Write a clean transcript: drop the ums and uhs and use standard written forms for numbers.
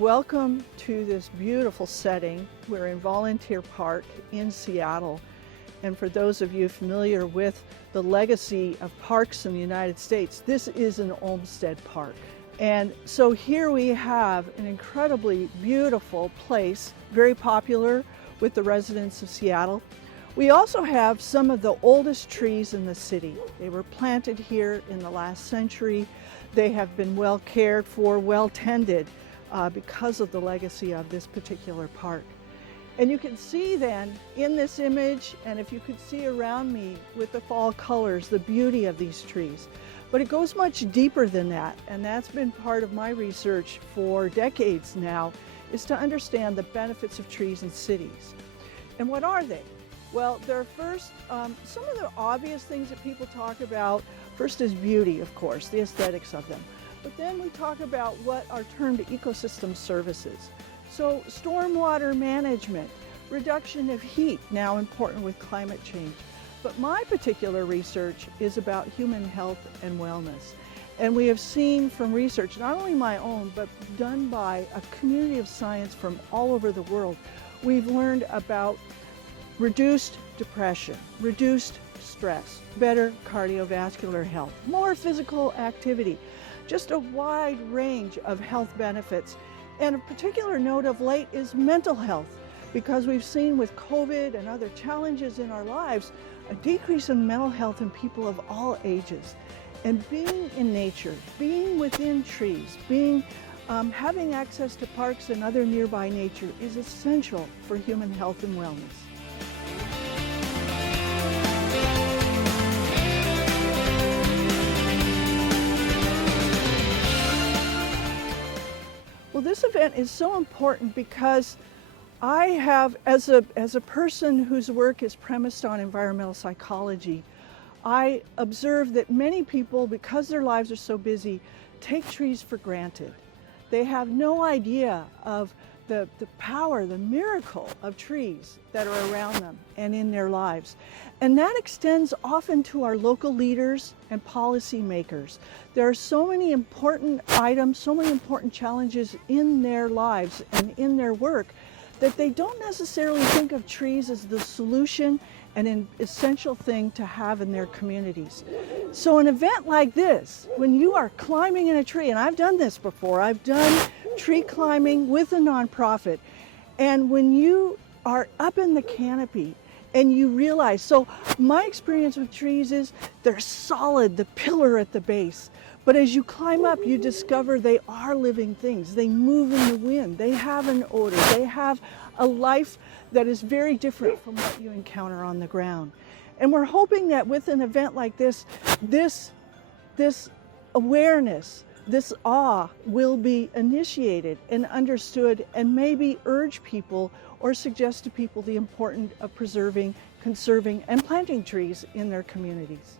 Welcome to this beautiful setting. We're in Volunteer Park in Seattle. And for those of you familiar with the legacy of parks in the United States, this is an Olmsted Park. And so here we have an incredibly beautiful place, very popular with the residents of Seattle. We also have some of the oldest trees in the city. They were planted here in the last century. They have been well cared for, well tended because of the legacy of this particular park. And you can see then in this image, and if you could see around me with the fall colors, the beauty of these trees. But it goes much deeper than that, and that's been part of my research for decades now, is to understand the benefits of trees in cities. And what are they? Well, there are first, some of the obvious things that people talk about. First is beauty, of course, the aesthetics of them. But then we talk about what are termed ecosystem services. So stormwater management, reduction of heat, now important with climate change. But my particular research is about human health and wellness. And we have seen from research, not only my own, but done by a community of science from all over the world, we've learned about reduced depression, reduced stress, better cardiovascular health, more physical activity, just a wide range of health benefits. And a particular note of late is mental health, because we've seen with COVID and other challenges in our lives, a decrease in mental health in people of all ages. And being in nature, being within trees, having access to parks and other nearby nature is essential for human health and wellness. Well, this event is so important because I have, as a person whose work is premised on environmental psychology, I observe that many people, because their lives are so busy, take trees for granted. They have no idea of the power, the miracle of trees that are around them and in their lives. And that extends often to our local leaders and policy makers. There are so many important items, so many important challenges in their lives and in their work that they don't necessarily think of trees as the solution and an essential thing to have in their communities. So an event like this, when you are climbing in a tree, and I've done this before, I've done tree climbing with a nonprofit, and when you are up in the canopy and you realize, so my experience with trees is they're solid, the pillar at the base. But as you climb up, you discover they are living things. They move in the wind. They have an odor. They have a life that is very different from what you encounter on the ground. And we're hoping that with an event like this awareness, this awe will be initiated and understood, and maybe urge people or suggest to people the importance of preserving, conserving, and planting trees in their communities.